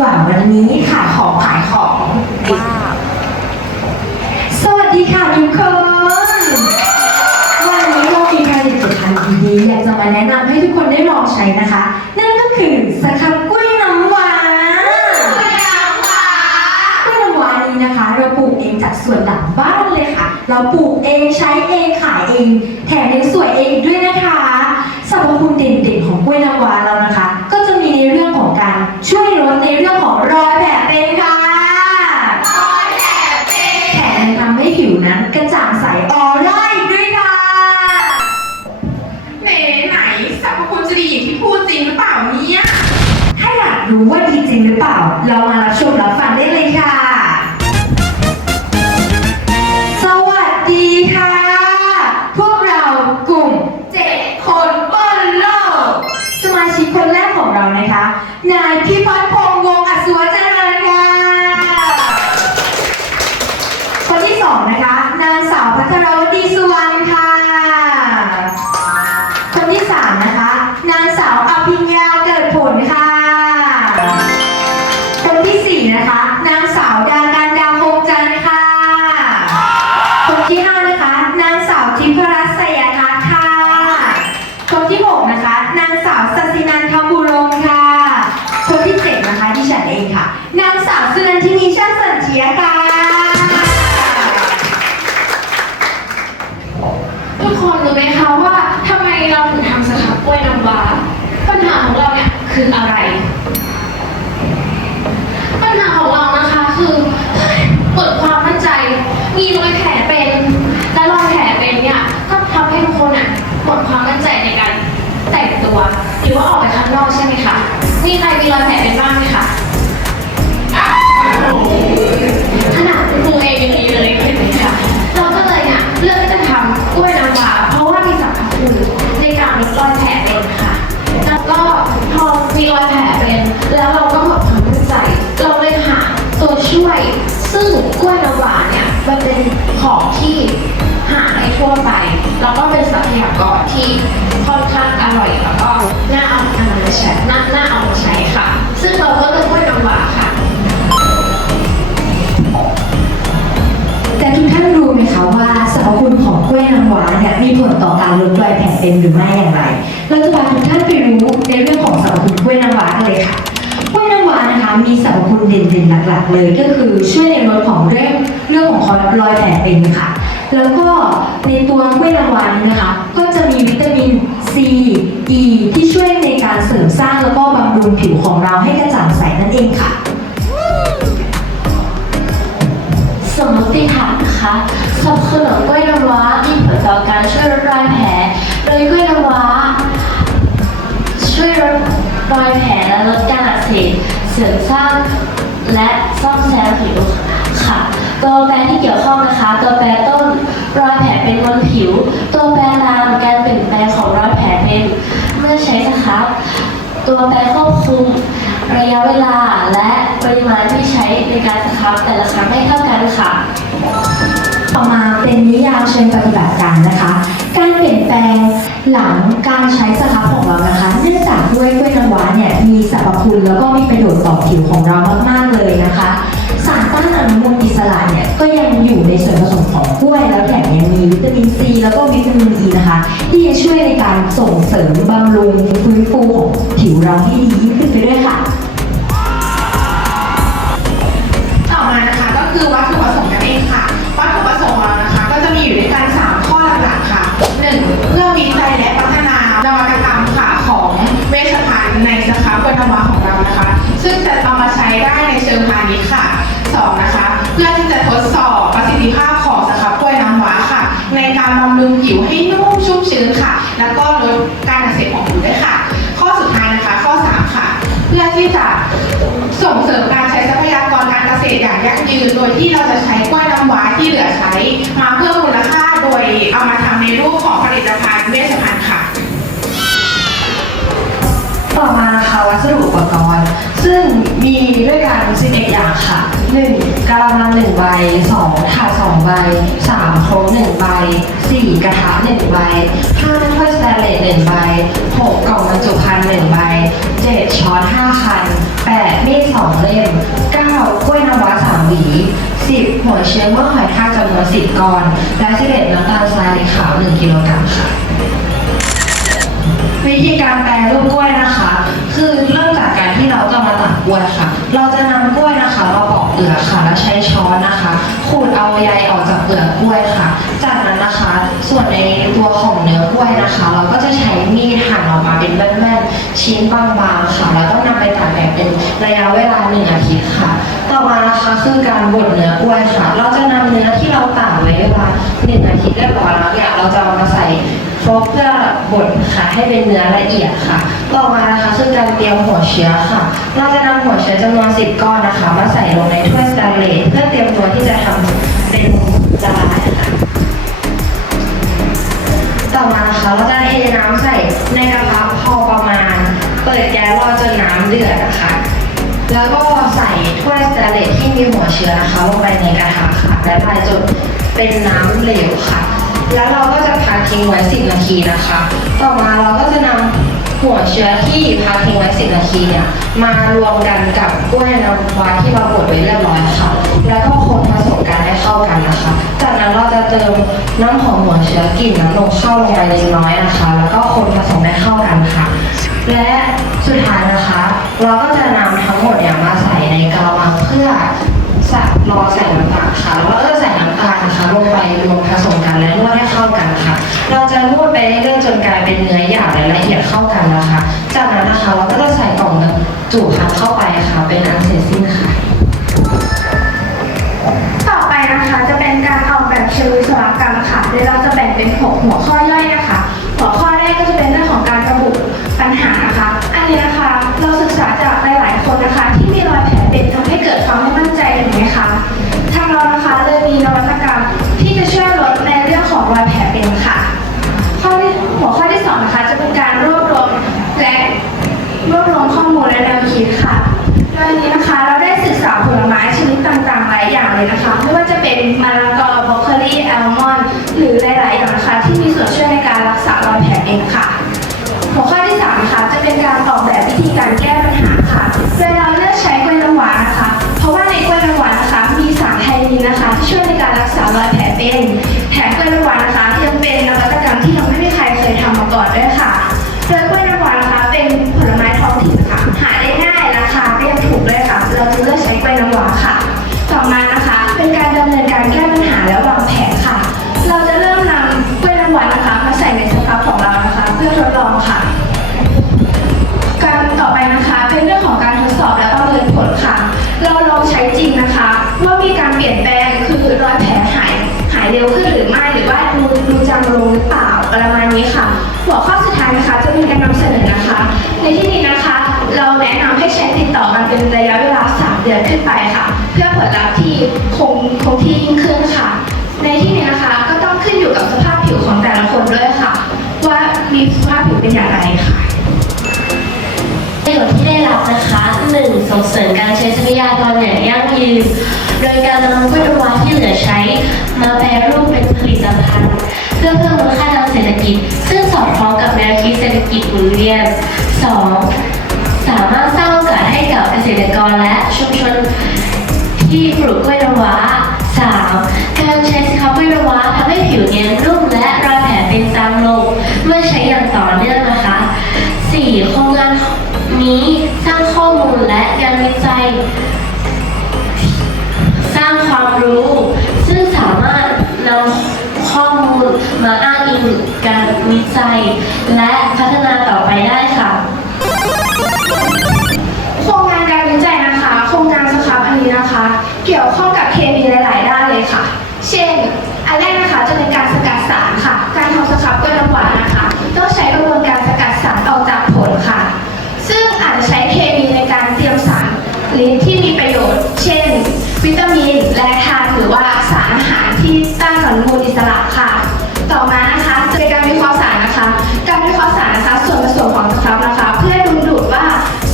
กว่าวันนี้ค่ะของขายของว้าวสวัสดีค่ะทุกคนวันนี้เรามีผลิตภัณฑ์ดีๆอยากจะมาแนะนำให้ทุกคนได้ลองใช้นะคะ นั่นก็คือสครับกล้วยน้ำว้ากล้วยน้ำว้านี้นะคะ เราปลูกเองจากสวนหลังบ้านเลยค่ะ เราปลูกเองใช้เองขายเอง แถมยังสวยเองด้วยนะคะ เรามารับชมรับฟังได้เลยค่ะ สวัสดีค่ะ พวกเรากลุ่มเจ็ดคนบนโลก สมาชิกคนแรกของเรานะคะ นายพิพัฒน์พ คืออะไรปัญหาของเรานะคะคือเกิดความมั่นใจ มีรอยแผลเป็น และรอยแผลเป็นเนี่ยก็ทำให้ทุกคนอะหมดความมั่นใจในการ แล้วก็เป็นทรัพยากรที่ค่อนข้างอร่อยแล้วก็น่าเอามาใช้น่าน่าเอามาใช้ค่ะ ซึ่งเราก็เลือกกล้วยน้ำว้าค่ะ แต่ทุกท่านรู้ไหมคะว่าสรรพคุณของกล้วยน้ำว้าเนี่ยมีผลต่อการลดรอยแผลเป็นหรือไม่อย่างไร เราจะพาทุกท่านไปรู้ในเรื่องของสรรพคุณกล้วยน้ำว้ากันเลยค่ะกล้วยน้ำว้านะคะมีสรรพคุณเด่นๆหลัก ๆ เลยก็คือช่วยในลดของเรื่องเรื่องของรอยแผลเป็นค่ะ แล้วก็ในตัวกล้วยน้ำว้านี้นะคะ ก็จะมีวิตามิน C E ที่ช่วยในการเสริมสร้างแล้วก็บำรุงผิวของเราให้กระจ่างใสนั่นเองค่ะ สมมติฐานนะคะสรรพคุณของกล้วยน้ำว้ามีผลต่อการช่วยลดรอยแผล โดยกล้วยน้ำว้าช่วยลดรอยแผลและลดการอักเสบเสริมสร้างและซ่อมแซมผิวค่ะ ตัวแปรที่เกี่ยวข้องนะคะ ตัวแปรต้น รอยแผลเป็นบนผิว ตัวแปรนามการเปลี่ยนแปลงของรอยแผลเป็น เมื่อใช้สครับ ตัวแปรควบคุมระยะเวลาและปริมาณที่ใช้ในการสครับ แต่ละครั้งไม่เท่ากันค่ะ ต่อมาเป็นนิยามเชิงปฏิบัติการนะคะ การเปลี่ยนแปลงหลังการใช้สครับของเรานะคะ เนื่องจากด้วยกล้วยน้ำว้าเนี่ยมีสรรพคุณแล้วก็มีประโยชน์ต่อผิวของเรามากๆเลยนะคะ สารต้านอนุมูล สระเนี่ยก็ยังอยู่ในส่วนผสมของกล้วยแล้วแถมยังมีวิตามินซีแล้วก็วิตามินอีนะคะ ที่จะช่วยในการส่งเสริมบำรุง ดยที่เราจะใช้กล้วยน้ำว้าที่เหลือใช้ มาเพิ่มมูลค่าโดยเอามาทำในรูปของผลิตภัณฑ์เวชภัณฑ์ค่ะ ต่อมานะคะวัสดุอุปกรณ์ ซึ่งมีด้วยกัน11อย่างค่ะ 1. กะละมัง1ใบ 2. ถาด2ใบ 3. โครก1ใบ 4. กระทะ1ใบ 5. ถ้วยสแตนเลส1ใบ 6. กล่องบรรจุภัณฑ์1ใบ 7. ช้อน5คัน 8. มีด เชื้อเมื่อหอยทากจำนวน10ก้อน และ 11. น้ำตาลทรายขาว1กิโลกรัมค่ะ วิธีการแปรรูปกล้วยนะคะ คือเริ่มจากการที่เราจะมาตัดกล้วยค่ะ เราจะนำกล้วยนะคะมาปอกเปลือกค่ะ แล้วใช้ช้อนนะคะ ขูดเอาใยออกจากเปลือกกล้วยค่ะ จากนั้นนะคะ ส่วนในตัวของเนื้อกล้วยนะคะ หั่นออกมาเป็นแว่นๆชิ้นบางๆค่ะ แล้วก็นำไปตากแดดเป็นระยะเวลาหนึ่งอาทิตย์ค่ะ ต่อมานะคะคือการบดเนื้อกล้วยค่ะ เราจะนำเนื้อที่เราตากไว้เวลาหนึ่งอาทิตย์เรียบร้อยแล้วเนี่ยเราจะเอามาใส่โฟกเพื่อบดค่ะให้เป็นเนื้อละเอียดค่ะ ต่อมานะคะคือการเตรียมหัวเชื้อค่ะ เราจะนำหัวเชื้อจำนวน10ก้อนนะคะ มาใส่ลงในถ้วยสแตนเลสเพื่อเตรียมตัวที่จะทำเป็นละลายค่ะ ต่อมานะคะเราจะเทน้ำใส่ในกระทะพอประมาณ เปิดแก๊สรอจนน้ำเดือดนะคะ แล้วก็ใส่ถ้วยสแตนเลสที่มีหัวเชื้อนะคะลงไปในกระทะค่ะและลายจนเป็นน้ำเหลวค่ะ แล้วเราก็จะพักทิ้งไว้ 10 นาทีนะคะ ต่อมาเราก็จะนำหัวเชื้อที่พักทิ้งไว้ 10 นาทีเนี่ยมารวมกันกับกล้วยน้ำว้าที่เราบดไว้เรียบร้อยค่ะ แล้วก็คนผสมกันให้เข้ากันนะคะ จากนั้นเราจะเติมน้ำหอมหัวเชื้อกลิ่นน้ำนมเข้าลงไปเล็กน้อยนะคะ แล้วก็คนผสมให้เข้ากันค่ะ และสุดท้ายนะคะ เราก็จะนำทั้งหมดเนี่ยมาใส่ในกระมังเพื่อสับรอใส่น้ำตาลค่ะแล้วก็จะใส่น้ำตาลนะคะลงไปรวมผสมกันและนวดให้เข้ากันค่ะ เราจะนวดไปเรื่อยๆจนกลายเป็นเนื้อหยาบและละเอียดเข้ากันนะคะ จากนั้นนะคะเราก็จะใส่กล่องจุภัณฑ์เข้าไปค่ะเป็นอันเสร็จสิ้นค่ะ ต่อไปนะคะจะเป็นการออกแบบเชิงวิศวกรรมค่ะโดยเราจะแบ่งเป็น 6 หัวข้อย่อยนะคะ ธีการแก้ปัญหาค่ะโดยเราเลือกใช้กล้วยน้ำว้านะคะ เพราะว่าในกล้วยน้ำว้านะคะ มีสารไทนินนะคะ ที่ช่วยในการรักษารอยแผลเป็น แถมกล้วยน้ำว้านะคะยังเป็นนวัตกรรมที่ยังไม่มีใครเคยทำมาก่อนด้วยค่ะ ร็วขึ้นหรือไม่หรือว่าดูดูจางลงหรือเปล่าประมาณนี้ค่ะ หัวข้อสุดท้ายนะคะจะเป็นการนำเสนอนะคะ ในที่นี้นะคะ เราแนะนำให้ใช้ติดต่อกันเป็นระยะเวลา 3 เดือนขึ้นไปค่ะ เพื่อผลลัพธ์ที่คงคงที่ยิ่งขึ้นค่ะ ในที่นี้นะคะก็ต้องขึ้นอยู่กับสภาพผิวของแต่ละคนด้วยค่ะ ว่ามีสภาพผิวเป็นอย่างไรค่ะประโยชน์ที่ได้รับนะคะ 1. ส่งเสริมการใช้ทรัพยากรอย่างยั่งยืน โดยการนำวยน้ำว้าที่เหลือใช้ มาแปรรูปเป็นผลิตภัณฑ์ เพื่อเพิ่มมูลค่าทางเศรษฐกิจ ซึ่งสอดคล้องกับแนวคิดเศรษฐกิจหมุนเวียน 2. สามารถสร้างโอกาสให้กับเกษตรกรและชุมชนที่ปลูกกล้วยน้ำว้า 3. การใช้สครับกล้วยน้ำว้าทำให้ผิวเนียนนุ่มและรอยแผลเป็นจางลงเมื่อใช้อย่างต่อเนื่องนะคะ 4. โครงงานนี้สร้างข้อมูลและงานวิจัย สร้างความรู้ ซึ่งสามารถ นำข้อมูลมาอ้างอิงการวิจัย และพัฒนาต่อไปได้ค่ะ อิสระค่ะ ต่อมานะคะเป็นการวิเคราะห์สารนะคะ การวิเคราะห์สารนะคะส่วนผสมของซับนะคะ เพื่อดูดูดว่า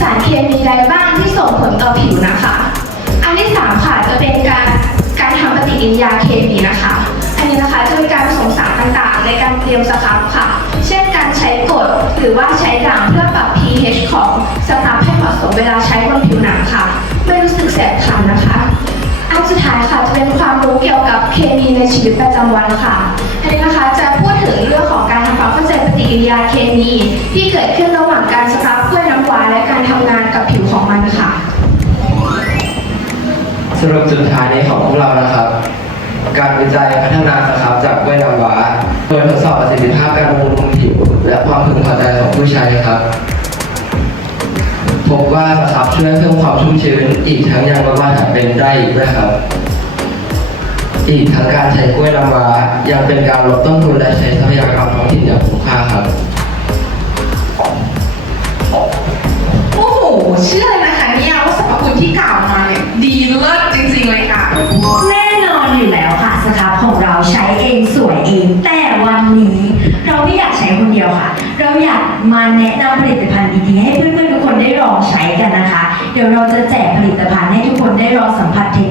สารเคมีใดบ้างที่ส่งผลต่อผิวนะคะ อันที่สามค่ะจะเป็นการการทำปฏิกิริยาเคมีนะคะ อันนี้นะคะจะเป็นการผสมสารต่างๆ ในการเตรียมสครับค่ะ เช่นการใช้กรดหรือว่าใช้ด่างเพื่อปรับ pH ของสครับให้เหมาะสมเวลาใช้บนผิวหนังค่ะ ไม่รู้สึกแสบคันนะคะ อันสุดท้ายค่ะจะเป็นความรู้เกี่ยวกับ ในชีวิตประจำวันค่ะอันนี้นะคะจะพูดถึงเรื่องของการทำความเข้าใจปฏิกิริยาเคมีที่เกิดขึ้นระหว่างการสครับกล้วยน้ำว้าและการทำงานกับผิวของมันค่ะสรุปสุดท้ายในของพวกเรานะครับ การวิจัยพัฒนาสครับจากกล้วยน้ำว้าโดยทดสอบประสิทธิภาพการบำรุงผิว และความพึงพอใจของผู้ใช้ครับพบว่าสครับช่วยเพิ่มความชุ่มชื้นอีกทั้งยังลดมาตรานเป็นได้อีกด้วยครับ อีกทั้งการใช้กล้วยน้ำว้ายังเป็นการลดต้นทุนและใช้ทรัพยากรท้องถิ่นอย่างคุ้มค่าครับ โอ้โห เชื่อเลยนะคะเนี่ยว่าสรรพคุณที่กล่าวมาเนี่ยดีเลิศจริงๆเลยค่ะ แน่นอนอยู่แล้วค่ะสครับของเราใช้เองสวยเอง แต่วันนี้ เราไม่อยากใช้คนเดียวค่ะ เราอยากมาแนะนำผลิตภัณฑ์ดีๆ ให้เพื่อนๆทุกคนได้ลองใช้กันนะคะ เดี๋ยวเราจะแจกผลิตภัณฑ์ให้ทุกคนได้ลองสัมผัสเทค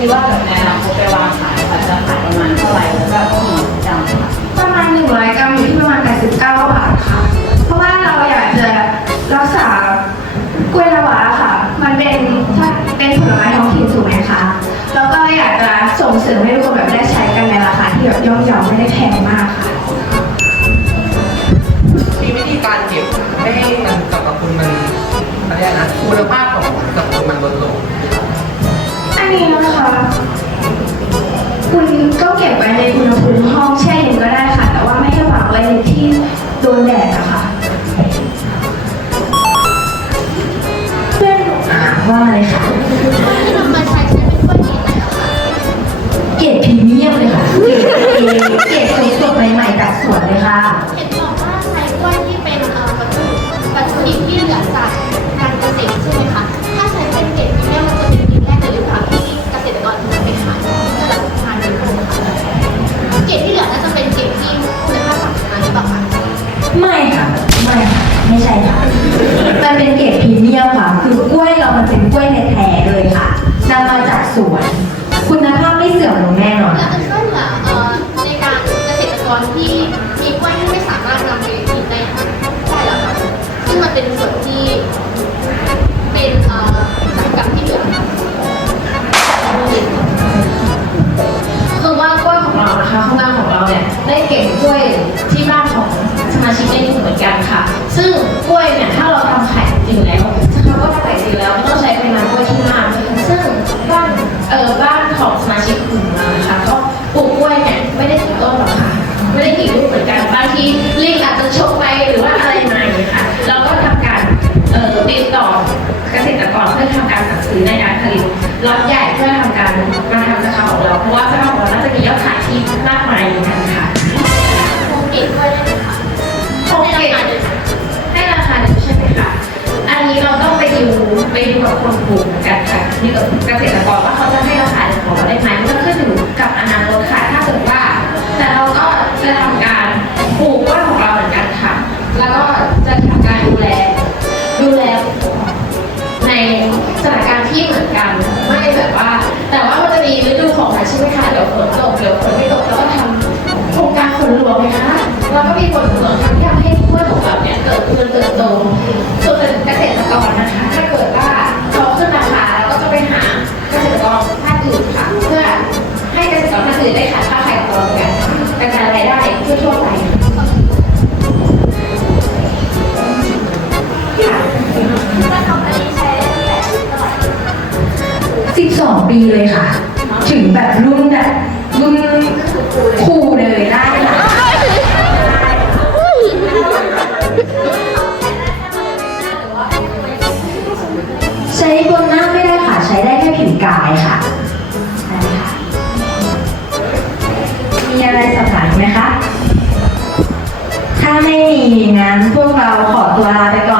Pilar. นี้นะคะ คุณก็เก็บไว้ในอุณหภูมิห้องแช่เย็นก็ได้ค่ะ แต่ว่าไม่ให้วางไว้ในที่โดนแดด ที่บ้านของสมาชิกในกลุ่เหมือนกันค่ะ ซึ่งกล้วยเนี่ย ก็ควรปลูกเหมือนกันค่ะนี่กับเกษตรกรว่าเขาจะให้เราขายของเราได้ไหมมันขึ้นอยู่กับอนาคตค่ะถ้าเกิดว่า แต่เราก็จะทำการปลูกต้นของเราเหมือนกันค่ะ แล้วก็จะทำการดูแลดูแลในสถานการณ์ที่เหมือนกัน ไม่แบบว่า แต่ว่ามันจะมีฤดูของมันใช่ไหมคะเดี๋ยวฝนตกเดี๋ยวฝนไม่ตกเราก็ทำโครงการฝนหลวงนะคะแล้วก็มีฝนหลวงทำให้ทำให้พืชของเราเนี่ยเกิดเติบโตส่วนเกษตรกรนะคะถ้าเกิด นได้ค่ะค่าไข่ตอนกันกระจายรายได้ทั่วๆไปสิบสองปีเลยค่ะ ถึงแบบรุ่นแบบรุ่นครู ลาไปก่อนนะคะ